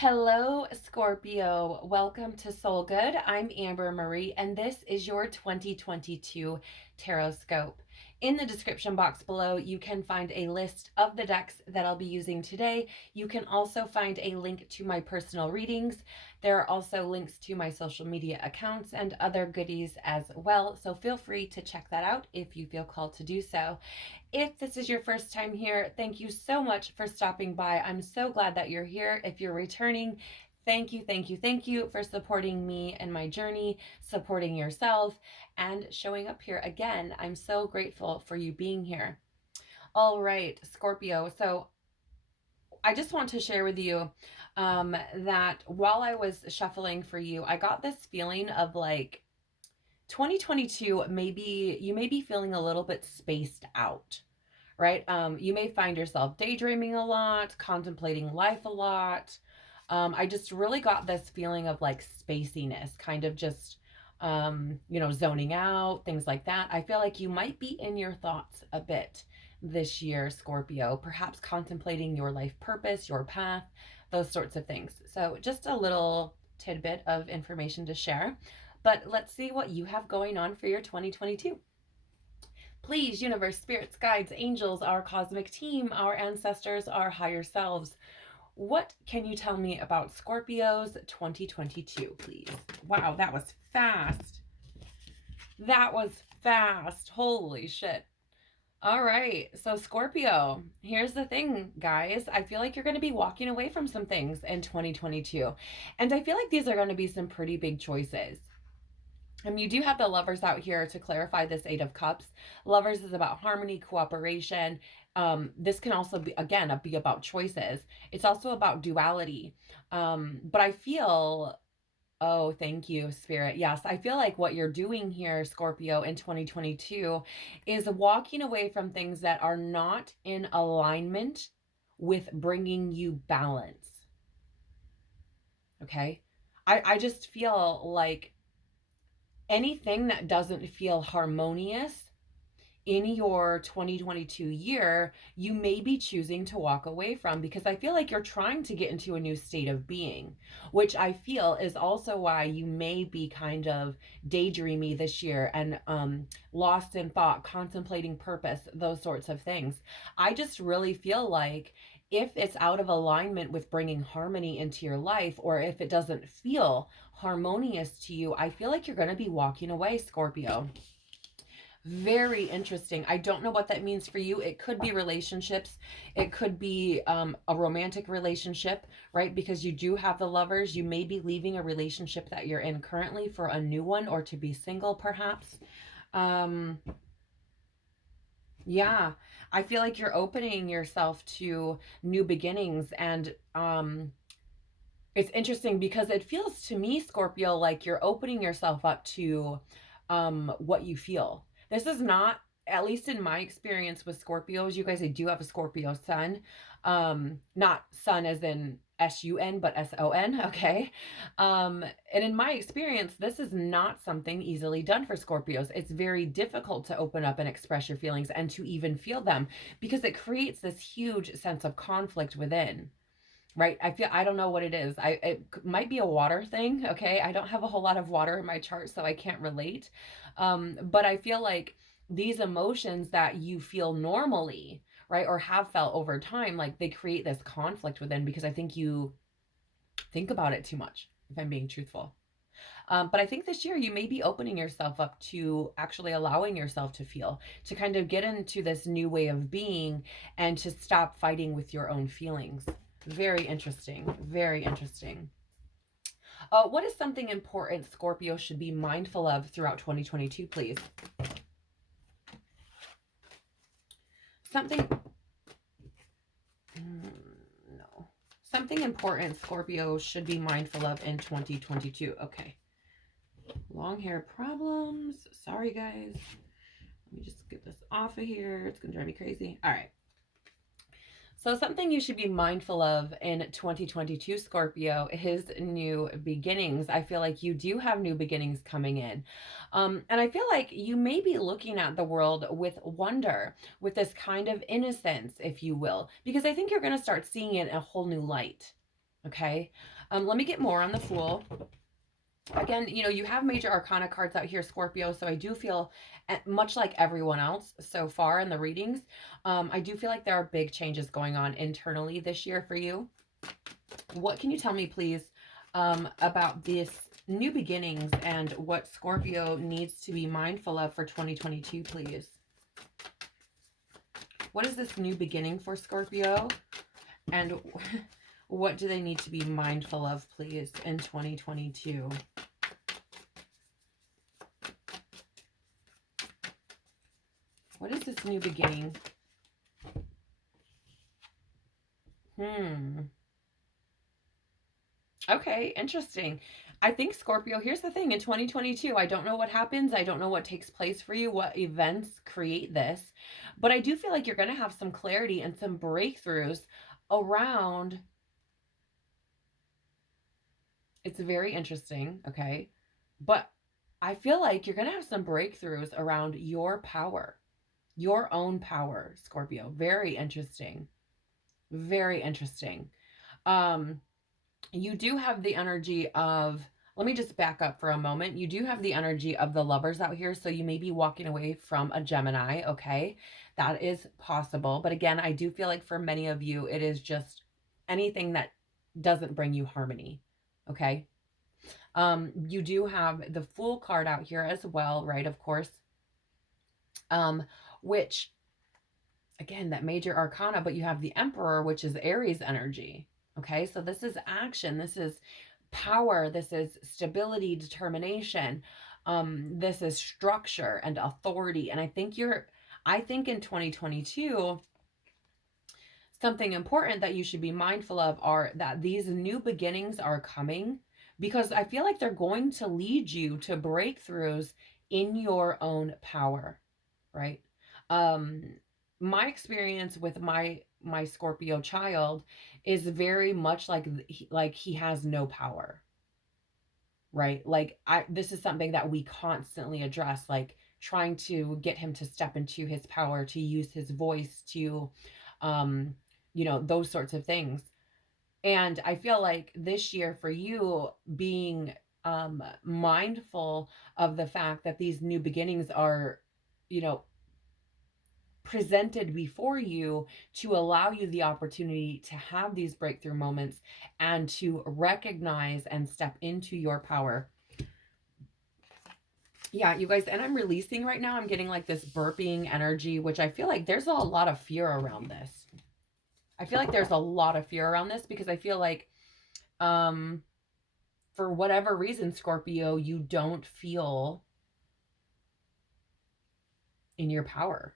Hello, Scorpio. Welcome to Soul Good. I'm Amber Marie, and this is your 2022 Tarotscope. In the description box below, you can find a list of the decks that I'll be using today. You can also find a link to my personal readings. There are also links to my social media accounts and other goodies as well, so feel free to check that out if you feel called to do so. If this is your first time here, thank you so much for stopping by. I'm so glad that you're here. If you're returning, thank you, thank you, thank you for supporting me and my journey, supporting yourself, and showing up here again. I'm so grateful for you being here. All right, Scorpio. So I just want to share with you that while I was shuffling for you, I got this feeling of like 2022, maybe you may be feeling a little bit spaced out, right? You may find yourself daydreaming a lot, contemplating life a lot. I just really got this feeling of like spaciness, kind of just, zoning out, things like that. I feel like you might be in your thoughts a bit this year, Scorpio, perhaps contemplating your life purpose, your path, those sorts of things. So just a little tidbit of information to share. But let's see what you have going on for your 2022. Please, universe, spirits, guides, angels, our cosmic team, our ancestors, our higher selves, what can you tell me about Scorpio's 2022, please? Wow, that was fast. That was fast. Holy shit. All right. So, Scorpio, here's the thing, guys. I feel like you're going to be walking away from some things in 2022. And I feel like these are going to be some pretty big choices. You do have the Lovers out here to clarify this Eight of Cups. Lovers is about harmony, cooperation. This can also be, again, be about choices. It's also about duality. But I feel, oh, thank you, Spirit. Yes, I feel like what you're doing here, Scorpio, in 2022 is walking away from things that are not in alignment with bringing you balance. Okay? I just feel like anything that doesn't feel harmonious in your 2022 year, you may be choosing to walk away from, because I feel like you're trying to get into a new state of being, which I feel is also why you may be kind of daydreamy this year and lost in thought, contemplating purpose, those sorts of things. I just really feel like if it's out of alignment with bringing harmony into your life, or if it doesn't feel harmonious to you, I feel like you're going to be walking away, Scorpio. Very interesting. I don't know what that means for you. It could be relationships. It could be a romantic relationship, right? Because you do have the Lovers. You may be leaving a relationship that you're in currently for a new one, or to be single, perhaps. Yeah, I feel like you're opening yourself to new beginnings, and it's interesting because it feels to me, Scorpio, like you're opening yourself up to what you feel. This is not, at least in my experience with Scorpios, you guys, I do have a Scorpio sun. Not sun as in sun, but son, okay? And in my experience, this is not something easily done for Scorpios. It's very difficult to open up and express your feelings and to even feel them, because it creates this huge sense of conflict within. Right. I don't know what it is. It might be a water thing. Okay. I don't have a whole lot of water in my chart, so I can't relate. But I feel like these emotions that you feel normally, right, or have felt over time, like they create this conflict within, because I think you think about it too much, if I'm being truthful. But I think this year you may be opening yourself up to actually allowing yourself to feel, to kind of get into this new way of being, and to stop fighting with your own feelings. Very interesting. Very interesting. What is something important Scorpio should be mindful of throughout 2022, please? Something... no. Something important Scorpio should be mindful of in 2022. Okay. Long hair problems. Sorry, guys. Let me just get this off of here. It's going to drive me crazy. All right. So something you should be mindful of in 2022, Scorpio, is new beginnings. I feel like you do have new beginnings coming in. And I feel like you may be looking at the world with wonder, with this kind of innocence, if you will, because I think you're going to start seeing it in a whole new light. Okay. Let me get more on the Fool. Again, you know, you have major arcana cards out here, Scorpio, so I do feel, much like everyone else so far in the readings, I do feel like there are big changes going on internally this year for you. What can you tell me, please, about this new beginnings and what Scorpio needs to be mindful of for 2022, please? What is this new beginning for Scorpio? And what do they need to be mindful of, please, in 2022? What is this new beginning? Okay, interesting. I think Scorpio, here's the thing, in 2022, I don't know what happens. I don't know what takes place for you, what events create this, but I do feel like you're going to have some clarity and some breakthroughs around. It's very interesting, okay? But I feel like you're going to have some breakthroughs around your power, your own power, Scorpio. Very interesting. Very interesting. You do have the energy of, let me just back up for a moment. You do have the energy of the Lovers out here, so you may be walking away from a Gemini, okay? That is possible. But again, I do feel like for many of you, it is just anything that doesn't bring you harmony, okay? You do have the Fool card out here as well, right? Of course. Which, again, that major arcana, but you have the Emperor, which is Aries energy. Okay, so this is action, this is power, this is stability, determination, this is structure and authority. And I think in 2022, something important that you should be mindful of are that these new beginnings are coming, because I feel like they're going to lead you to breakthroughs in your own power, right? My experience with my Scorpio child is very much like he has no power, right? Like this is something that we constantly address, like trying to get him to step into his power, to use his voice, to those sorts of things. And I feel like this year for you, being mindful of the fact that these new beginnings are, presented before you, to allow you the opportunity to have these breakthrough moments and to recognize and step into your power. Yeah, you guys, and I'm releasing right now. I'm getting like this burping energy, which I feel like there's a lot of fear around this. I feel like there's a lot of fear around this because I feel like, for whatever reason, Scorpio, you don't feel in your power.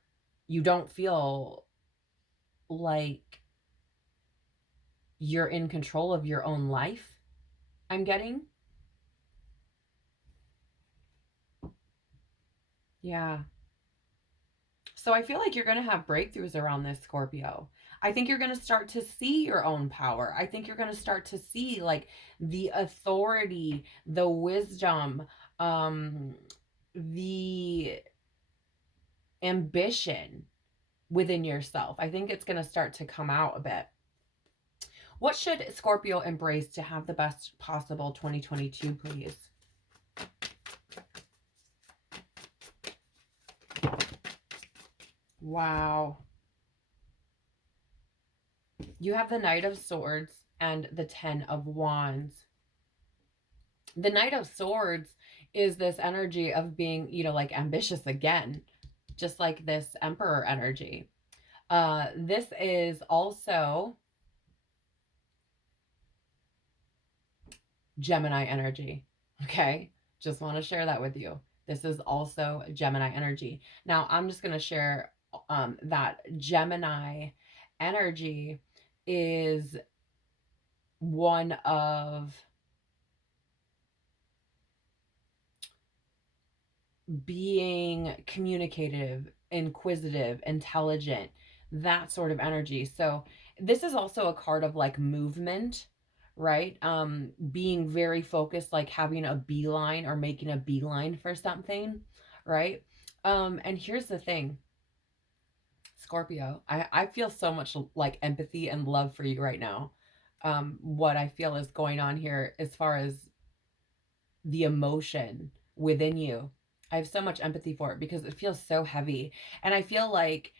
You don't feel like you're in control of your own life, I'm getting. Yeah. So I feel like you're going to have breakthroughs around this, Scorpio. I think you're going to start to see your own power. I think you're going to start to see like the authority, the wisdom, the ambition within yourself. I think it's going to start to come out a bit. What should Scorpio embrace to have the best possible 2022, please? Wow. You have the Knight of Swords and the Ten of Wands. The Knight of Swords is this energy of being, like ambitious again, just like this Emperor energy. This is also Gemini energy. Okay. Just want to share that with you. This is also Gemini energy. Now, I'm just going to share that Gemini energy is one of being communicative, inquisitive, intelligent, that sort of energy. So this is also a card of like movement, right? Being very focused, like having a beeline or making a beeline for something, right? And here's the thing, Scorpio, I feel so much like empathy and love for you right now. what I feel is going on here as far as the emotion within you. I have so much empathy for it because it feels so heavy. And I feel like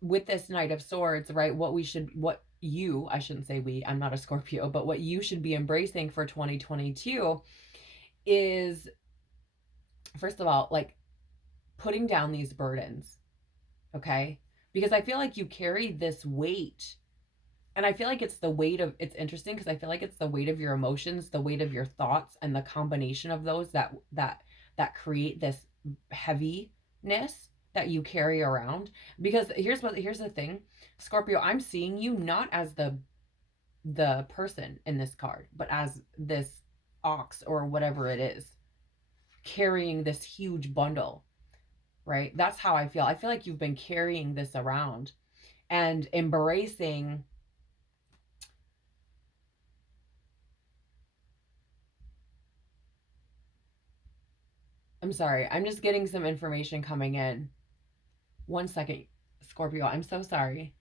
with this Knight of Swords, right, what you, I shouldn't say we, I'm not a Scorpio, but what you should be embracing for 2022 is, first of all, like putting down these burdens, okay? Because I feel like you carry this weight. And I feel like it's the weight of, it's interesting because I feel like it's the weight of your emotions, the weight of your thoughts, and the combination of those that create this heaviness that you carry around. Because here's the thing, Scorpio, I'm seeing you not as the person in this card, but as this ox or whatever it is, carrying this huge bundle, right? That's how I feel. I feel like you've been carrying this around and embracing. I'm sorry. I'm just getting some information coming in. One second, Scorpio. I'm so sorry.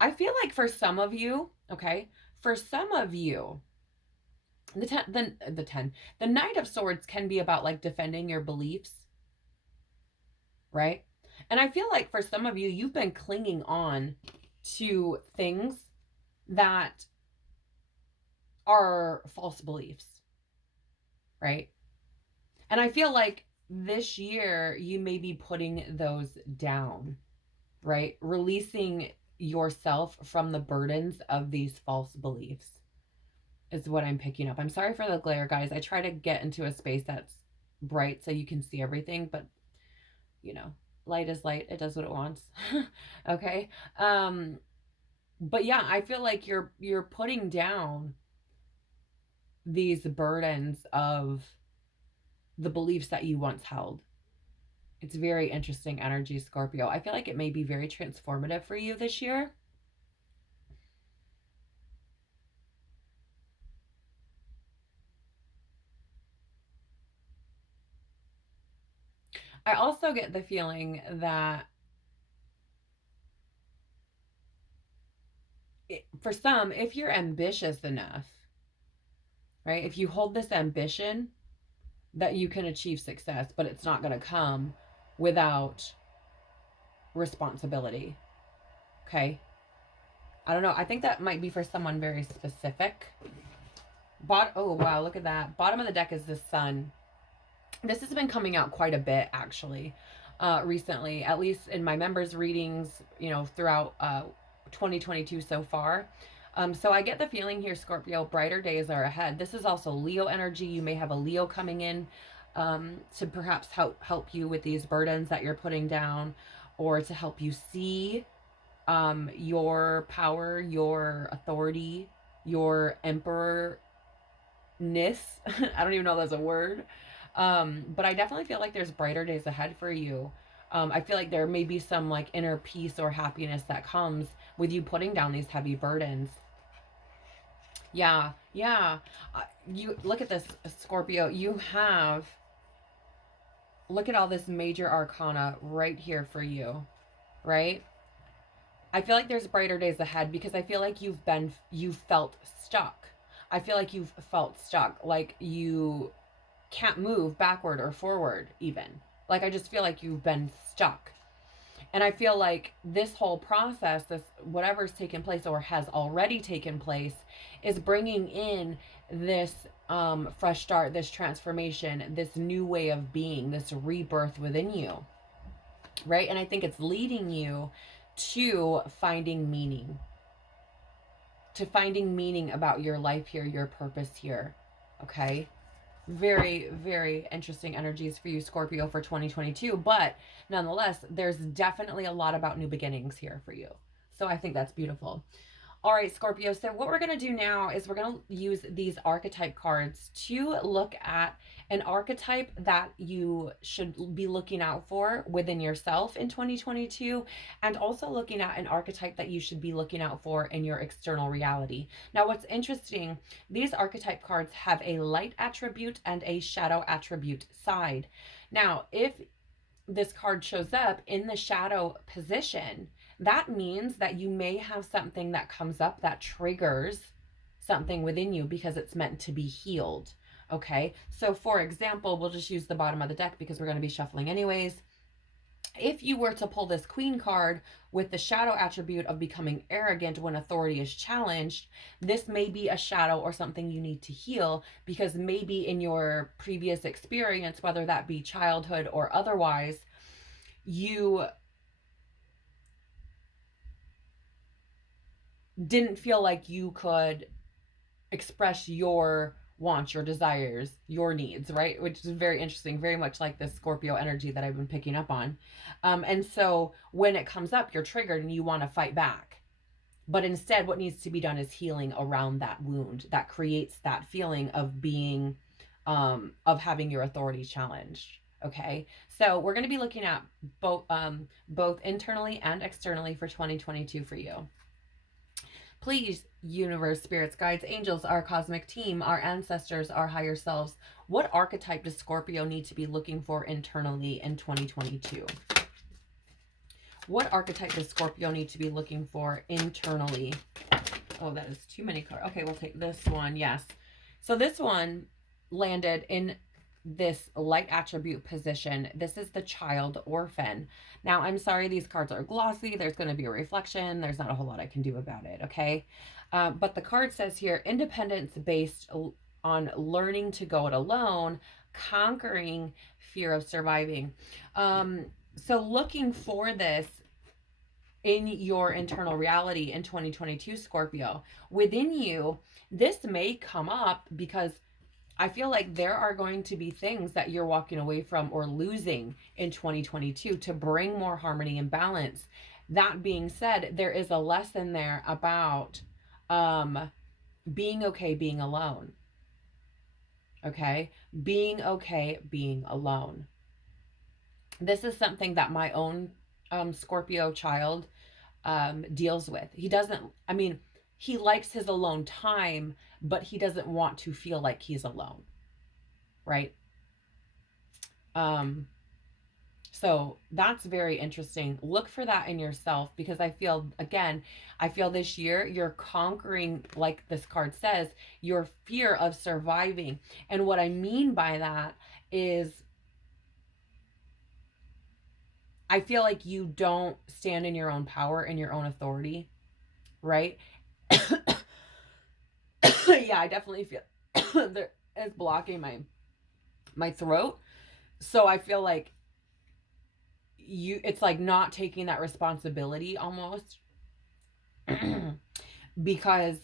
I feel like for some of you, okay, for some of you, the Knight of Swords can be about like defending your beliefs, right? And I feel like for some of you, you've been clinging on to things that are false beliefs, right? And I feel like this year you may be putting those down, right? Releasing yourself from the burdens of these false beliefs is what I'm picking up. I'm sorry for the glare, guys. I try to get into a space that's bright so you can see everything, but you know, light is light. It does what it wants. Okay? But yeah, I feel like you're putting down these burdens of the beliefs that you once held. It's very interesting energy, Scorpio. I feel like it may be very transformative for you this year. I also get the feeling that for some, if you're ambitious enough, right? If you hold this ambition that you can achieve success, but it's not going to come without responsibility. Okay? I don't know. I think that might be for someone very specific. Oh, wow. Look at that. Bottom of the deck is the sun. This has been coming out quite a bit, actually, recently, at least in my members' readings, throughout 2022 so far. So I get the feeling here, Scorpio, brighter days are ahead. This is also Leo energy. You may have a Leo coming in to perhaps help you with these burdens that you're putting down, or to help you see your power, your authority, your emperorness. I don't even know if that's a word. But I definitely feel like there's brighter days ahead for you. I feel like there may be some like inner peace or happiness that comes with you putting down these heavy burdens. Yeah, yeah. You look at this, Scorpio. Look at all this major arcana right here for you, right? I feel like there's brighter days ahead because I feel like you've felt stuck. I feel like you've felt stuck, like you can't move backward or forward even. Like I just feel like you've been stuck. And I feel like this whole process, this whatever's taken place or has already taken place, is bringing in this fresh start, this transformation, this new way of being, this rebirth within you, right? And I think it's leading you to finding meaning, about your life here, your purpose here, okay? Very, very interesting energies for you, Scorpio, for 2022. But nonetheless, there's definitely a lot about new beginnings here for you. So I think that's beautiful. All right, Scorpio. So what we're going to do now is we're going to use these archetype cards to look at an archetype that you should be looking out for within yourself in 2022, and also looking at an archetype that you should be looking out for in your external reality. Now, what's interesting, these archetype cards have a light attribute and a shadow attribute side. Now, if this card shows up in the shadow position, that means that you may have something that comes up that triggers something within you because it's meant to be healed. Okay, so for example, we'll just use the bottom of the deck because we're going to be shuffling anyways. If you were to pull this Queen card with the shadow attribute of becoming arrogant when authority is challenged, this may be a shadow or something you need to heal, because maybe in your previous experience, whether that be childhood or otherwise, you didn't feel like you could express your wants, your desires, your needs, right? Which is very interesting, very much like this Scorpio energy that I've been picking up on. And so when it comes up, you're triggered and you want to fight back. But instead, what needs to be done is healing around that wound that creates that feeling of being, of having your authority challenged. Okay, so we're going to be looking at both internally and externally for 2022 for you. Please, universe, spirits, guides, angels, our cosmic team, our ancestors, our higher selves, what archetype does Scorpio need to be looking for internally in 2022? What archetype does Scorpio need to be looking for internally? Oh, that is too many cards. Okay, we'll take this one. Yes. So this one landed in this light attribute position. This is the child orphan. Now, I'm sorry, these cards are glossy. There's going to be a reflection. There's not a whole lot I can do about it, okay? But the card says here, independence based on learning to go it alone, conquering fear of surviving. So looking for this in your internal reality in 2022, Scorpio, within you, this may come up because I feel like there are going to be things that you're walking away from or losing in 2022 to bring more harmony and balance. That being said, there is a lesson there about being okay being alone. Okay? Being okay being alone. This is something that my own Scorpio child deals with. He doesn't, I mean, he likes his alone time, but he doesn't want to feel like he's alone, right? So that's very interesting. Look for that in yourself, because I feel, again, I feel this year you're conquering, like this card says, your fear of surviving. And what I mean by that is I feel like you don't stand in your own power and your own authority, right? Yeah, I definitely feel there is blocking my throat. So I feel like it's like not taking that responsibility almost because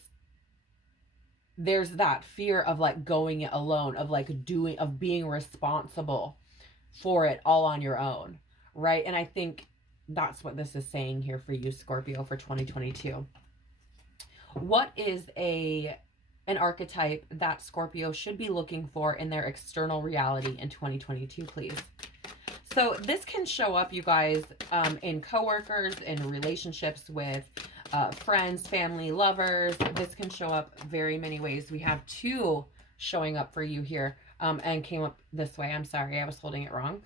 there's that fear of like going it alone, of like of being responsible for it all on your own, right? And I think that's what this is saying here for you, Scorpio, for 2022. What is an archetype that Scorpio should be looking for in their external reality in 2022, please? So this can show up, you guys, in coworkers, in relationships with friends, family, lovers. This can show up very many ways. We have two showing up for you here, and came up this way. I'm sorry, I was holding it wrong.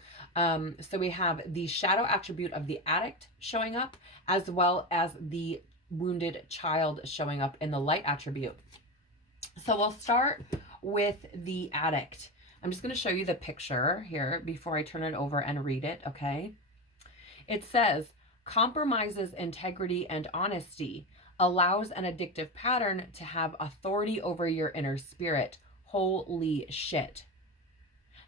So we have the shadow attribute of the addict showing up, as well as the wounded child showing up in the light attribute. So we'll start with the addict. I'm just going to show you the picture here before I turn it over and read it, okay? It says, compromises integrity and honesty, allows an addictive pattern to have authority over your inner spirit. Holy shit.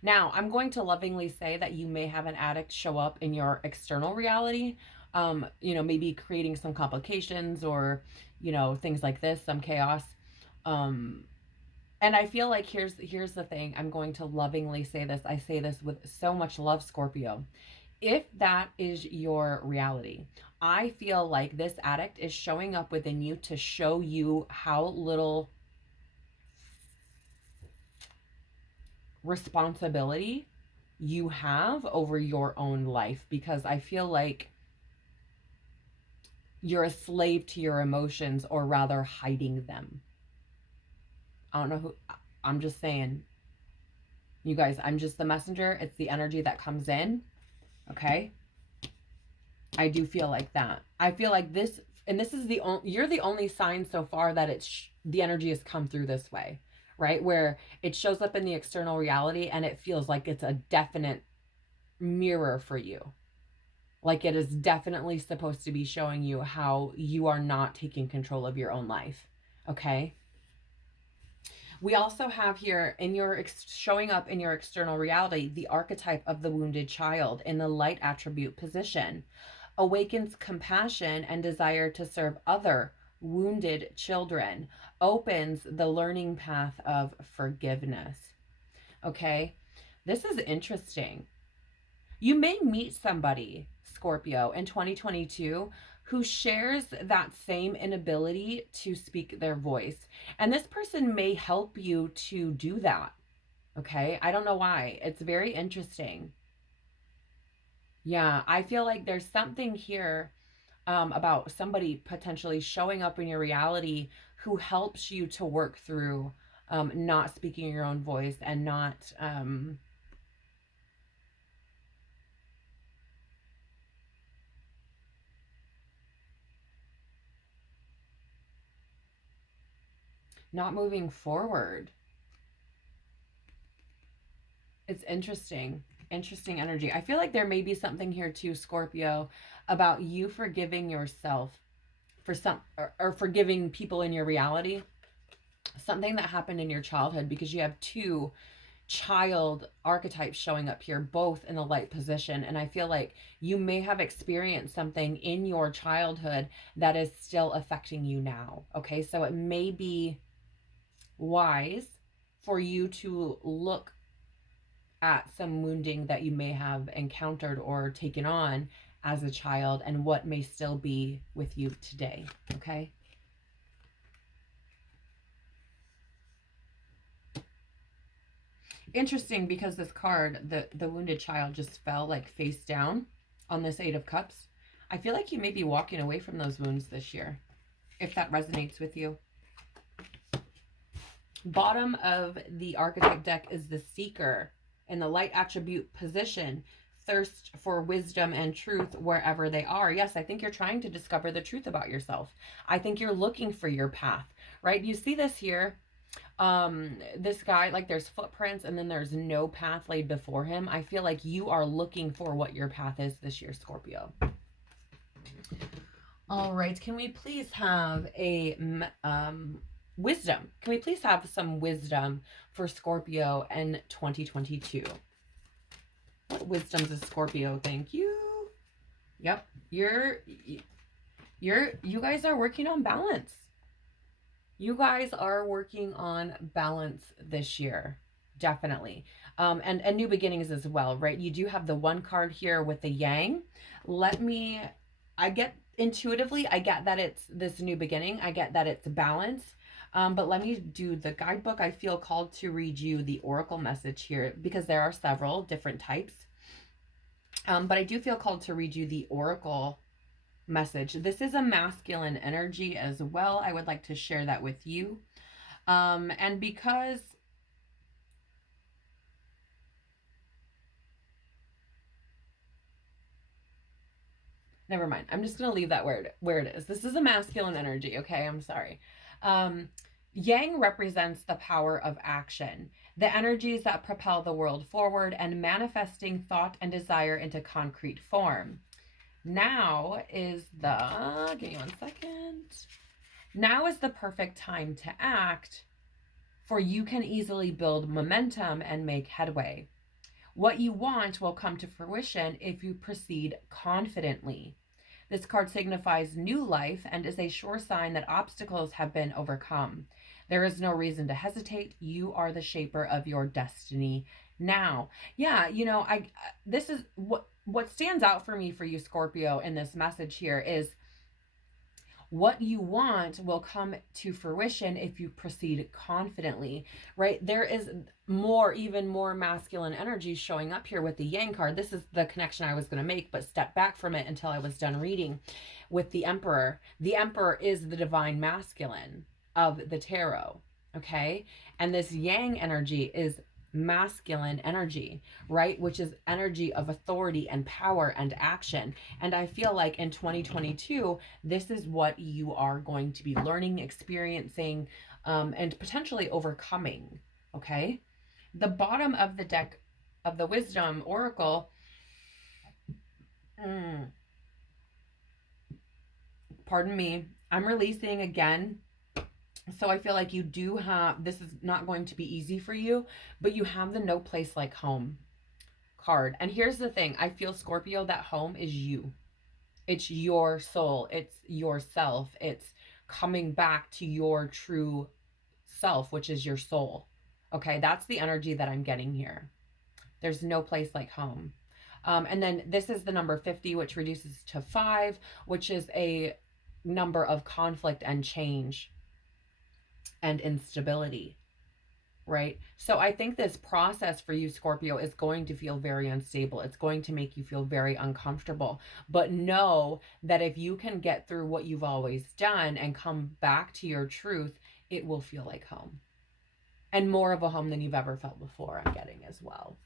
Now, I'm going to lovingly say that you may have an addict show up in your external reality, maybe creating some complications or, things like this, some chaos. And I feel like here's the thing. I'm going to lovingly say this. I say this with so much love, Scorpio. If that is your reality, I feel like this addict is showing up within you to show you how little responsibility you have over your own life, because I feel like you're a slave to your emotions, or rather hiding them. I don't know who, I'm just saying, you guys, I'm just the messenger. It's the energy that comes in. Okay? I do feel like that. I feel like this, and this is the only, you're the only sign so far that the energy has come through this way, right? Where it shows up in the external reality and it feels like it's a definite mirror for you. Like it is definitely supposed to be showing you how you are not taking control of your own life. Okay? We also have here in your showing up in your external reality the archetype of the wounded child in the light attribute position. Awakens compassion and desire to serve other wounded children. Opens the learning path of forgiveness. Okay? This is interesting. You may meet somebody, Scorpio, in 2022 who shares that same inability to speak their voice. And this person may help you to do that. Okay? I don't know why. It's very interesting. Yeah, I feel like there's something here about somebody potentially showing up in your reality who helps you to work through not speaking your own voice and not moving forward. It's interesting. Interesting energy. I feel like there may be something here too, Scorpio, about you forgiving yourself for or forgiving people in your reality. Something that happened in your childhood, because you have two child archetypes showing up here, both in the light position. And I feel like you may have experienced something in your childhood that is still affecting you now. Okay, so it may be wise for you to look at some wounding that you may have encountered or taken on as a child and what may still be with you today. Okay. Interesting, because this card, the wounded child, just fell like face down on this Eight of Cups. I feel like you may be walking away from those wounds this year, if that resonates with you. Bottom of the archetype deck is the Seeker in the light attribute position. Thirst for wisdom and truth wherever they are. Yes, I think you're trying to discover the truth about yourself. I think you're looking for your path, right? You see this here. This guy, like there's footprints and then there's no path laid before him. I feel like you are looking for what your path is this year, Scorpio. All right, can we please have a wisdom? Can we please have some wisdom for Scorpio in 2022? What wisdoms is Scorpio? Thank you. Yep, you guys are working on balance. You guys are working on balance this year, definitely. And new beginnings as well, right? You do have the one card here with the Yang. I get intuitively, I get that it's this new beginning. I get that it's balance. But let me do the guidebook. I feel called to read you the oracle message here because there are several different types. But I do feel called to read you the oracle message. This is a masculine energy as well. I would like to share that with you. And because never mind. I'm just going to leave that where it is. This is a masculine energy, okay? I'm sorry. Yang represents the power of action, the energies that propel the world forward and manifesting thought and desire into concrete form. Now is give me 1 second. Now is the perfect time to act, for you can easily build momentum and make headway. What you want will come to fruition if you proceed confidently. This card signifies new life and is a sure sign that obstacles have been overcome. There is no reason to hesitate. You are the shaper of your destiny now. Yeah, this is what stands out for me for you, Scorpio, in this message here is what you want will come to fruition if you proceed confidently, right? There is even more masculine energy showing up here with the Yang card. This is the connection I was going to make, but step back from it until I was done reading with the Emperor. The Emperor is the divine masculine of the tarot, okay? And this Yang energy is masculine energy, right? Which is energy of authority and power and action. And I feel like in 2022, this is what you are going to be learning, experiencing, and potentially overcoming. Okay. The bottom of the deck of the Wisdom Oracle, pardon me, I'm releasing again. So I feel like you do have, this is not going to be easy for you, but you have the no place like home card. And here's the thing, I feel, Scorpio, that home is you. It's your soul. It's yourself. It's coming back to your true self, which is your soul. Okay, that's the energy that I'm getting here. There's no place like home. And then this is the number 50, which reduces to 5, which is a number of conflict and change and instability, right? So I think this process for you, Scorpio, is going to feel very unstable. It's going to make you feel very uncomfortable. But know that if you can get through what you've always done and come back to your truth, it will feel like home. And more of a home than you've ever felt before, I'm getting as well.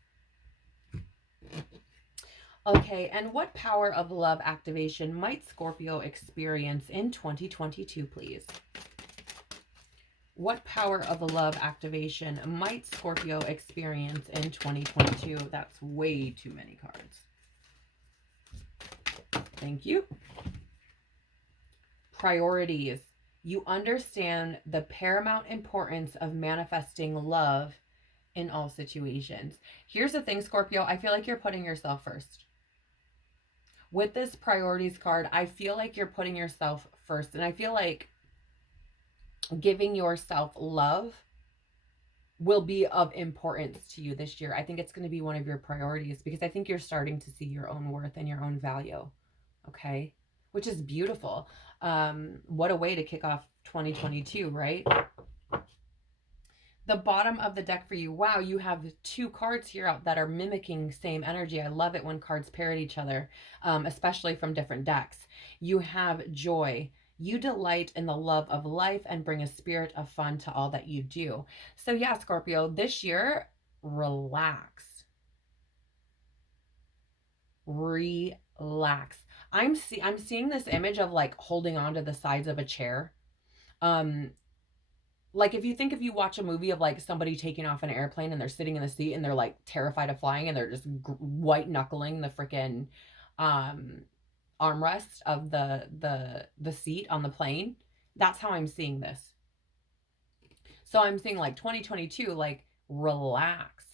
Okay, and what power of love activation might Scorpio experience in 2022, please? What power of love activation might Scorpio experience in 2022? That's way too many cards. Thank you. Priorities. You understand the paramount importance of manifesting love in all situations. Here's the thing, Scorpio. I feel like you're putting yourself first. With this priorities card, I feel like you're putting yourself first. And I feel like giving yourself love will be of importance to you this year. I think it's going to be one of your priorities because I think you're starting to see your own worth and your own value. Okay. Which is beautiful. What a way to kick off 2022, right? The bottom of the deck for you. Wow, you have 2 cards here that are mimicking same energy. I love it when cards pair at each other, especially from different decks. You have joy. You delight in the love of life and bring a spirit of fun to all that you do. So yeah, Scorpio, this year, relax. Relax. I'm seeing this image of like holding on to the sides of a chair. Like if you watch a movie of like somebody taking off an airplane and they're sitting in the seat and they're like terrified of flying and they're just white knuckling the freaking armrest of the seat on the plane. That's how I'm seeing this. So I'm seeing like 2022, like relax,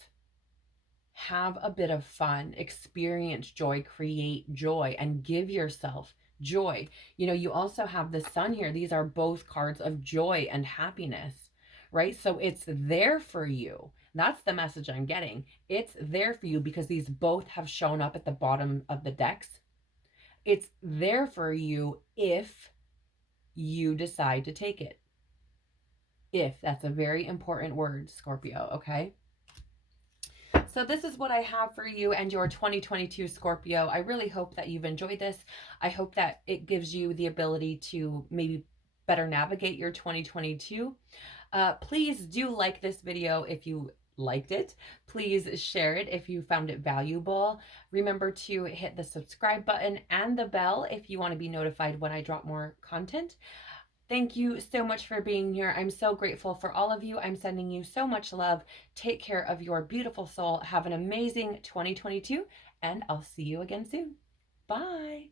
have a bit of fun, experience joy, create joy, and give yourself joy. You know, you also have the sun here. These are both cards of joy and happiness, right? So it's there for you. That's the message I'm getting. It's there for you because these both have shown up at the bottom of the decks. It's there for you if you decide to take it. If, that's a very important word, Scorpio, okay? So this is what I have for you and your 2022 Scorpio. I really hope that you've enjoyed this. I hope that it gives you the ability to maybe better navigate your 2022. Please do like this video if you liked it. Please share it if you found it valuable. Remember to hit the subscribe button and the bell if you want to be notified when I drop more content. Thank you so much for being here. I'm so grateful for all of you. I'm sending you so much love. Take care of your beautiful soul. Have an amazing 2022, and I'll see you again soon. Bye.